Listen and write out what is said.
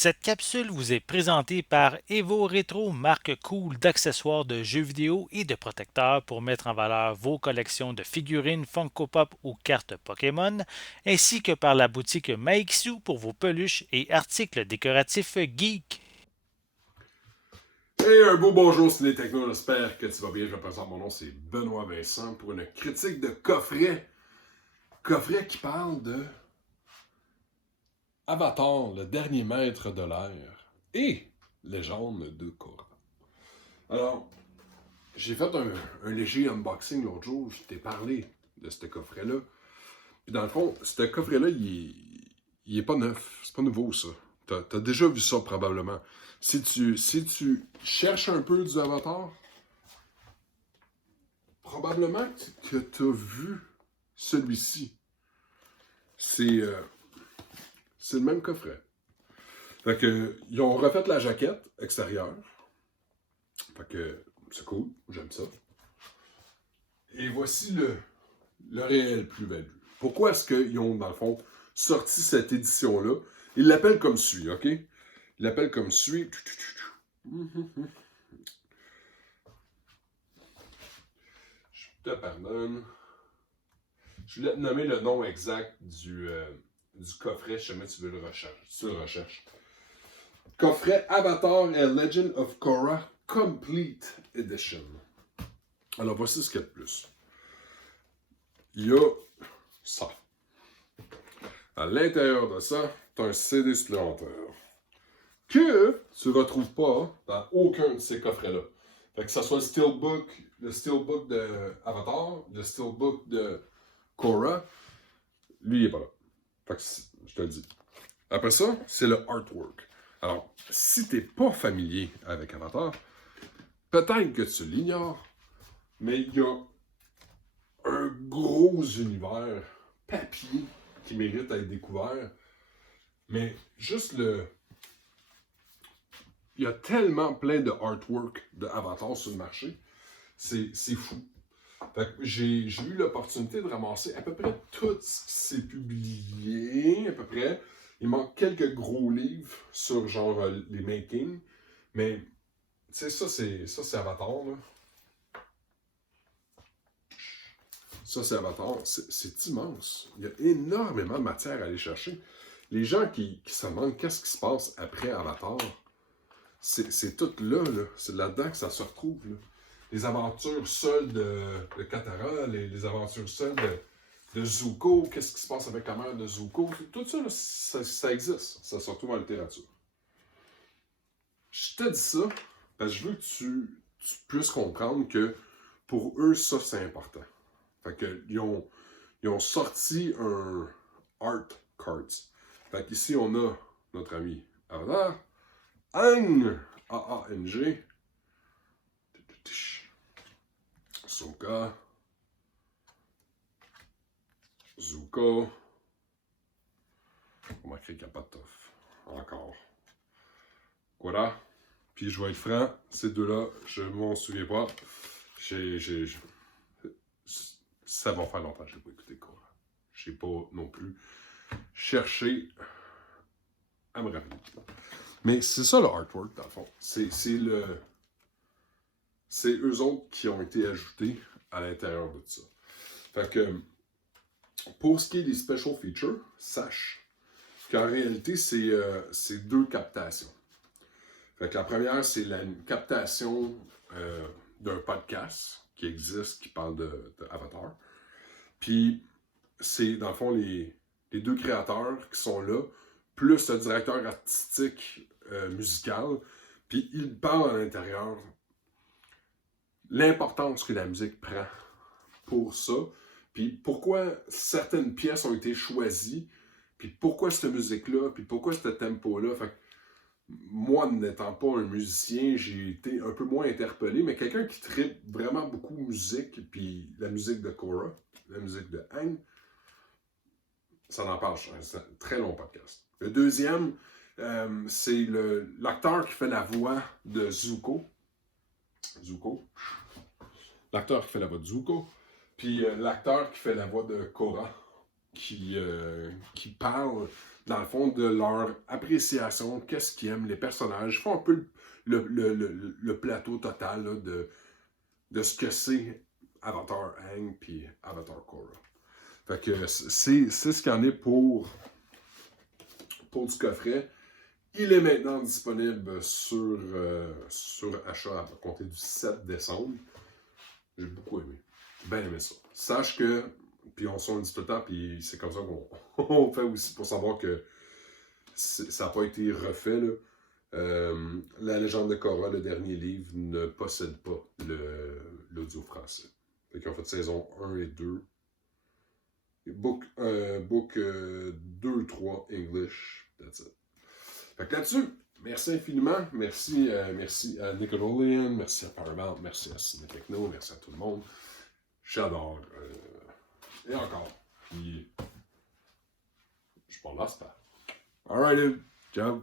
Cette capsule vous est présentée par Evo Retro, marque cool d'accessoires de jeux vidéo et de protecteurs pour mettre en valeur vos collections de figurines Funko Pop ou cartes Pokémon, ainsi que par la boutique Maixu pour vos peluches et articles décoratifs geek. Et un beau bonjour, c'est les technos, j'espère que tu vas bien. Je me présente, mon nom c'est Benoît Vincent pour une critique de coffret. Coffret qui parle de Avatar, le dernier maître de l'air et Légende de Korra. Alors, j'ai fait un léger unboxing l'autre jour, je t'ai parlé de ce coffret-là. Puis dans le fond, ce coffret-là, il est pas neuf, c'est pas nouveau ça. T'as déjà vu ça probablement. Si tu cherches un peu du Avatar, probablement que tu as vu celui-ci. C'est c'est le même coffret. Fait que, ils ont refait la jaquette extérieure. Fait que c'est cool, j'aime ça. Et voici le réel plus-value. Pourquoi est-ce qu'ils ont, dans le fond, sorti cette édition-là? Ils l'appellent comme suit, OK? Ils l'appellent comme suit. Je te pardonne. Je voulais te nommer le nom exact du coffret, si jamais tu veux le rechercher. Tu le recherches. Coffret Avatar et Legend of Korra Complete Edition. Alors voici ce qu'il y a de plus. Il y a ça. À l'intérieur de ça, tu as un CD supplémentaire que tu ne retrouves pas dans aucun de ces coffrets-là. Fait que ce soit le Steelbook de Avatar, le Steelbook de Korra, lui, il n'est pas là. Fait que je te le dis. Après ça, c'est le artwork. Alors, si tu n'es pas familier avec Avatar, peut-être que tu l'ignores, mais il y a un gros univers papier qui mérite d'être découvert. Mais juste le. Il y a tellement plein de artwork de Avatar sur le marché, c'est fou. Fait que j'ai eu l'opportunité de ramasser à peu près tout ce qui s'est publié, à peu près. Il manque quelques gros livres sur genre les making, mais tu sais, ça c'est Avatar, là. Ça, c'est Avatar. C'est immense. Il y a énormément de matière à aller chercher. Les gens qui se demandent qu'est-ce qui se passe après Avatar, c'est tout là, là. C'est là-dedans que ça se retrouve. Là. Les aventures seules de Katara, les aventures seules de Zuko, qu'est-ce qui se passe avec la mère de Zuko, tout ça, là, ça existe. Ça se retrouve en littérature. Je te dis ça parce que je veux que tu puisses comprendre que pour eux, ça, c'est important. Fait que, ils ont sorti un Art Cards. Fait qu'ici, on a notre ami Avatar, Aang, A-A-N-G, Sokka, Zuko, on m'a écrit qu'il n'y a pas de tough. Encore. Voilà. Puis je vais être franc, ces deux-là, je m'en souviens pas. J'ai, ça va faire longtemps que je n'ai pas écouté quoi. Je n'ai pas non plus cherché à me rappeler. Mais c'est ça le artwork, dans le fond. C'est eux autres qui ont été ajoutés à l'intérieur de ça. Fait que, pour ce qui est des special features, sache qu'en réalité, c'est deux captations. Fait que la première, c'est la captation d'un podcast qui existe, qui parle de Avatar. Puis, c'est, dans le fond, les deux créateurs qui sont là, plus le directeur artistique musical. Puis, ils parlent à l'intérieur l'importance que la musique prend pour ça. Puis, pourquoi certaines pièces ont été choisies. Puis, pourquoi cette musique-là. Puis, pourquoi ce tempo-là. Fait que, moi, n'étant pas un musicien, j'ai été un peu moins interpellé, mais quelqu'un qui tripe vraiment beaucoup musique, puis la musique de Korra, la musique de Aang, ça en parle, c'est un très long podcast. Le deuxième, c'est l'acteur qui fait la voix de Zuko. Zuko. L'acteur qui fait la voix de Zuko. Puis l'acteur qui fait la voix de Korra. qui parlent, dans le fond, de leur appréciation, qu'est-ce qu'ils aiment, les personnages. Ils font un peu le plateau total là, de ce que c'est Avatar Aang puis Avatar Korra. Fait que c'est ce qu'il y en est pour du coffret. Il est maintenant disponible sur achat à compter du 7 décembre. J'ai beaucoup aimé. J'ai bien aimé ça. Sache que, puis on s'en dit tout le temps, puis c'est comme ça qu'on fait aussi pour savoir que ça n'a pas été refait. Là. La légende de Korra, le dernier livre, ne possède pas l'audio français. Fait qu'ils ont fait saison 1 et 2. Book 2, 3, English, that's it. Fait que là-dessus, merci infiniment. Merci à Nickelodeon, merci à Paramount, merci à Cinetechno, merci à tout le monde. J'adore. Et encore. Puis, je parle là, c'est pas. Alright, dude. Ciao.